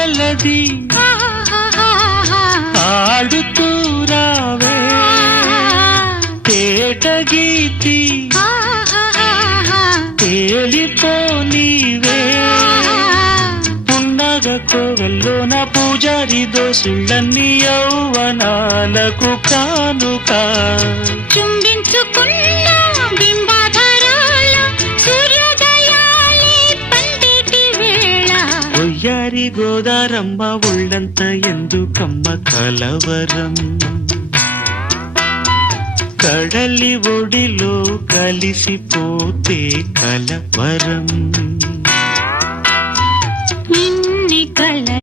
మెలది ఆడుతూ రావే తేట గీతి తేలిపోనీవే పున్నగ కోవెల్లోన పూజారి దోసుళ్ళన్నీ యౌవనాలకు కానుక చుంబించుకున్న బింబాధరాల సూర్యోదయాలే పండిటి వేళ ఒయ్యారి గోదారమ్మ ఒళ్ళంత ఎందుకమ్మ కలవరం కడలి ఒడిలో కలిసిపోతే కలవరం